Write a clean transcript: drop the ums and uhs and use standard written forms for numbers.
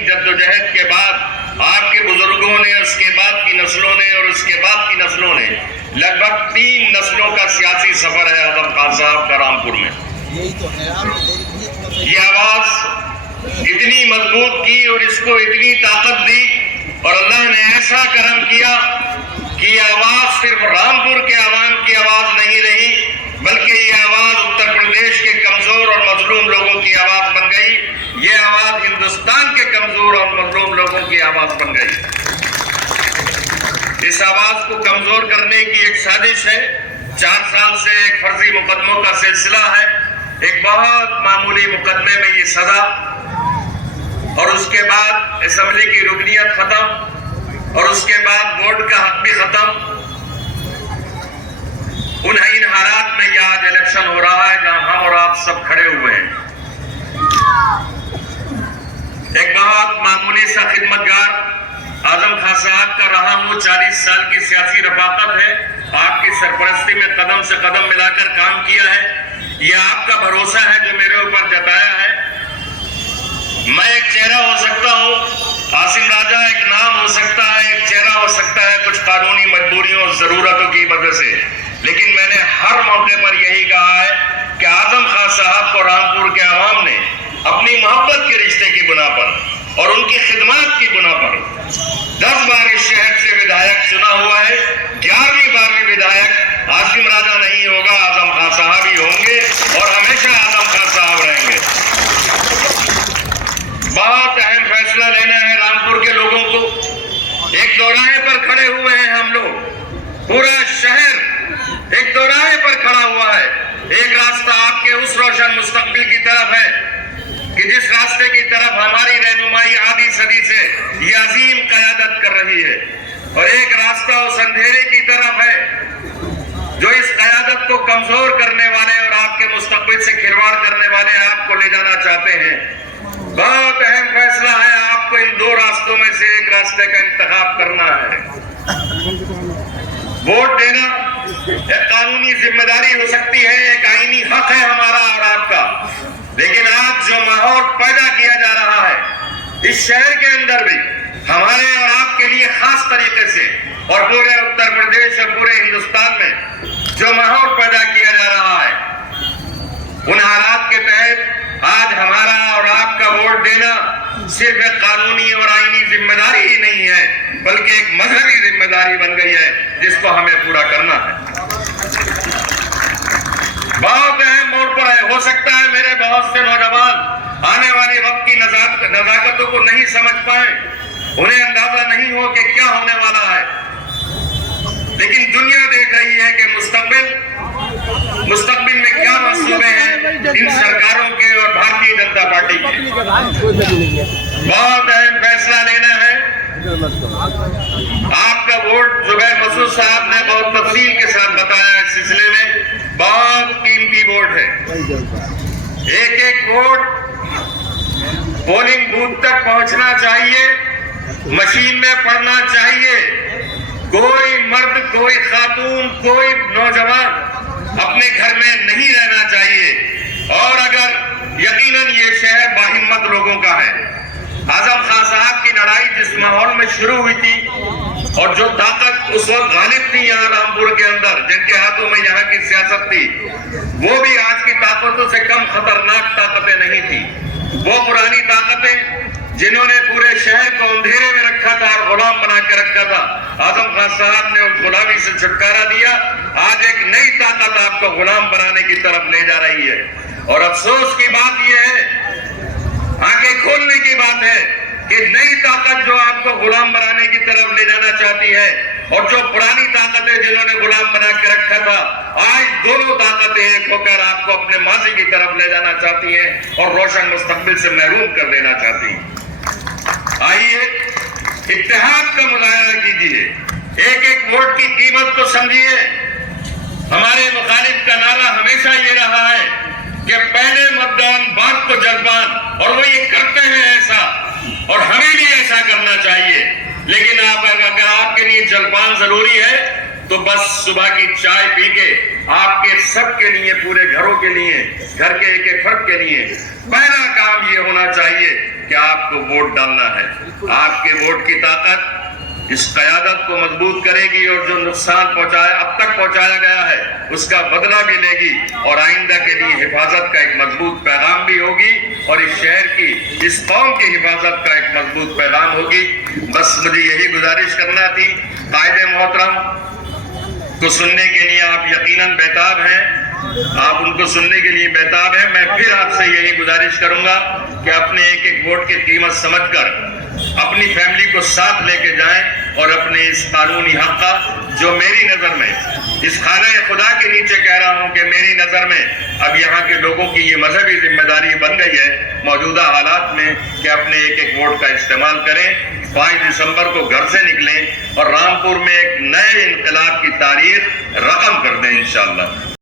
جدوجہد کے بعد آپ کے بزرگوں نے، اس کے بعد کی نسلوں نے اور اس کے بعد کی نسلوں نے، لگ بھگ 3 نسلوں کا سیاسی سفر ہے اعظم خان صاحب کا رامپور میں۔ یہ آواز اتنی مضبوط کی اور اس کو اتنی طاقت دی، اور اللہ نے ایسا کرم کیا کہ یہ آواز صرف رامپور کے عوام کی آواز نہیں رہی، بلکہ یہ آواز اتر پردیش کے کمزور اور مظلوم لوگوں کی آواز بن گئی۔ یہ آواز ہندوستان کے کمزور اور مظلوم لوگوں کی آواز بن گئی۔ اس آواز کو کمزور کرنے کی ایک سازش ہے۔ 4 سال سے ایک فرضی مقدموں کا سلسلہ ہے، ایک بہت معمولی مقدمے میں یہ سزا، اور اس کے بعد اسمبلی کی رکنیت ختم، اور اس کے بعد ووٹ کا حق بھی ختم۔ ان حالات میں یہ آج الیکشن ہو رہا ہے جہاں ہم اور آپ سب کھڑے ہوئے ہیں۔ ایک بہت معمولی سا خدمتگار اعظم خان صاحب کا رہا ہوں۔ 40 سال کی سیاسی رفاقت ہے، آپ کی سرپرستی میں قدم سے قدم ملا کر کام کیا ہے۔ یہ آپ کا بھروسہ ہے جو میرے اوپر جتایا ہے۔ میں ایک چہرہ ہو سکتا ہوں، عاصم راجہ ایک نام ہو سکتا ہے، ایک چہرہ ہو سکتا ہے کچھ قانونی مجبوریوں اور ضرورتوں کی وجہ سے، لیکن میں نے ہر موقع پر یہی کہا ہے کہ اعظم خان صاحب کو رامپور کے عوام نے اپنی محبت کے رشتے کی بنا پر اور ان کی خدمات کی بنا پر 10 بار اس شہر سے ودھایک چنا ہوا ہے۔ 11ویں بار بھی ودھایک عاصم راجہ نہیں ہوگا، اعظم خان صاحب ہی ہوں گے اور ہمیشہ اعظم خان صاحب رہیں گے۔ بہت اہم فیصلہ لینا ہے رامپور کے لوگوں کو۔ ایک دوراہے پر کھڑے ہوئے ہیں ہم لوگ، پورا شہر ایک دوراہے پر کھڑا ہوا ہے۔ ایک راستہ آپ کے اس روشن مستقبل کی طرف ہے کہ جس راستے کی طرف ہماری رہنمائی آدھی صدی سے یہ عظیم قیادت کر رہی ہے، اور ایک راستہ اس اندھیرے کی طرف ہے جو اس قیادت کو کمزور کرنے والے اور آپ کے مستقبل سے کھلواڑ کرنے والے آپ کو لے جانا چاہتے ہیں۔ بہت اہم فیصلہ ہے، آپ کو ان 2 راستوں میں سے ایک راستے کا انتخاب کرنا ہے۔ ووٹ دینا ایک قانونی ذمہ داری ہو سکتی ہے، ایک آئینی حق ہے ہمارا اور آپ کا، لیکن آج جو ماحول پیدا کیا جا رہا ہے اس شہر کے اندر بھی ہمارے اور آپ کے لیے خاص طریقے سے، اور پورے اتر پردیش اور پورے ہندوستان میں جو ماحول پیدا کیا جا رہا ہے، ان حالات کے تحت آج ہمارا اور آپ کا ووٹ دینا صرف ایک قانونی اور آئینی ذمہ داری ہی نہیں ہے، بلکہ ایک مذہبی ذمہ داری بن گئی ہے جس کو ہمیں پورا کرنا ہے۔ بہت اہم موڑ پر ہے۔ ہو سکتا ہے میرے بہت سے نوجوان آنے والے وقت کی نزاکتوں کو نہیں سمجھ پائیں، انہیں اندازہ نہیں ہو کہ کیا ہونے والا ہے، لیکن دنیا دیکھ رہی ہے کہ مستقبل میں کیا منصوبے ہیں ان سرکاروں کے اور بھارتیہ جنتا پارٹی کے۔ بہت اہم فیصلہ لینا ہے۔ آپ کا ووٹ زبیر مسعود صاحب نے بہت تفصیل کے ساتھ بتایا اس سلسلے میں، بہت قیمتی ووٹ ہے۔ ایک ایک ووٹ پولنگ بوتھ تک پہنچنا چاہیے، مشین میں پڑنا چاہیے۔ کوئی مرد، کوئی خاتون، کوئی نوجوان اپنے گھر میں نہیں رہنا چاہیے، اور اگر یقیناً یہ شہر باہمت لوگوں کا ہے۔ اعظم خان صاحب کی لڑائی جس ماحول میں شروع ہوئی تھی اور جو طاقت اس وقت غالب تھی یہاں رامپور کے اندر، جن کے ہاتھوں میں یہاں کی سیاست تھی، وہ بھی آج کی طاقتوں سے کم خطرناک طاقتیں نہیں تھی۔ وہ پرانی طاقتیں جنہوں نے پورے شہر کو اندھیرے میں رکھا تھا اور غلام بنا کے رکھا تھا، اعظم خان صاحب نے اس غلامی سے چھٹکارا دیا۔ آج ایک نئی طاقت آپ کو غلام بنانے کی طرف لے جا رہی ہے، اور افسوس کی بات یہ ہے، آنکھیں کھولنے کی بات ہے کہ نئی طاقت جو آپ کو غلام بنانے کی طرف لے جانا چاہتی ہے، اور جو پرانی طاقتیں جنہوں نے غلام بنا کے رکھا تھا، آج دونوں طاقتیں ایک ہو کر آپ کو اپنے ماضی کی طرف لے جانا چاہتی ہیں اور روشن مستقبل سے محروم کر دینا چاہتی ہیں۔ آئیے اتحاد کا مظاہرہ کیجیے، ایک ایک ووٹ کی قیمت کو سمجھیے۔ ہمارے مخالف کا نعرہ ہمیشہ یہ رہا ہے کہ پہلے متدان بعد کو جلبان، اور وہ یہ کرتے ہیں ایسا، اور ہمیں بھی ایسا کرنا چاہیے۔ لیکن اگر آپ کے لیے جلپان ضروری ہے تو بس صبح کی چائے پی کے آپ کے سب کے لیے، پورے گھروں کے لیے، گھر کے ایک ایک فرد کے لیے پہلا کام یہ ہونا چاہیے کہ آپ کو ووٹ ڈالنا ہے. آپ کے ووٹ کی طاقت اس قیادت کو مضبوط کرے گی اور جو نقصان اب تک پہنچایا گیا ہے اس کا بدلہ بھی لے گی اور آئندہ کے لیے حفاظت کا ایک مضبوط پیغام بھی ہوگی اور اس شہر کی اس قوم کی حفاظت کا ایک مضبوط پیغام ہوگی. بس مجھے یہی گزارش کرنا تھی. قائد محترم کو سننے کے لیے آپ یقیناً بیتاب ہیں, آپ ان کو سننے کے لیے بیتاب ہیں. میں پھر آپ سے یہی گزارش کروں گا کہ اپنے ایک ایک ووٹ کی قیمت سمجھ کر اپنی فیملی کو ساتھ لے کے جائیں اور اپنے اس قانونی حق کا, جو میری نظر میں اس خانہ خدا کے نیچے کہہ رہا ہوں کہ میری نظر میں اب یہاں کے لوگوں کی یہ مذہبی ذمہ داری بن گئی ہے موجودہ حالات میں کہ اپنے ایک ایک ووٹ کا استعمال کریں. 5 دسمبر کو گھر سے نکلیں اور رامپور میں ایک نئے انقلاب کی تاریخ رقم کر دیں انشاءاللہ.